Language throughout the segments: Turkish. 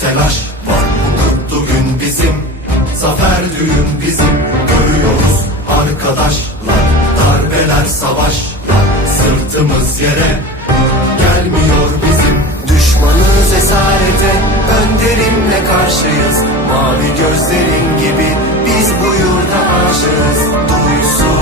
telaş var. Bu mutlu gün bizim Zafer düğün bizim. Görüyoruz arkadaşlar Darbeler savaşlar. Sırtımız yere Gelmiyor bizim. Düşmanız esarete Önderimle karşıyız. Mavi gözlerin gibi Biz bu yurda aşığız. Duysun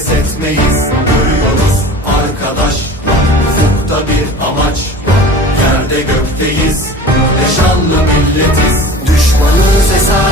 pes etmeyiz. Görüyoruz arkadaş Ufukta bir amaç Yerde gökteyiz. Neşanlı milletiz. Düşmanız esas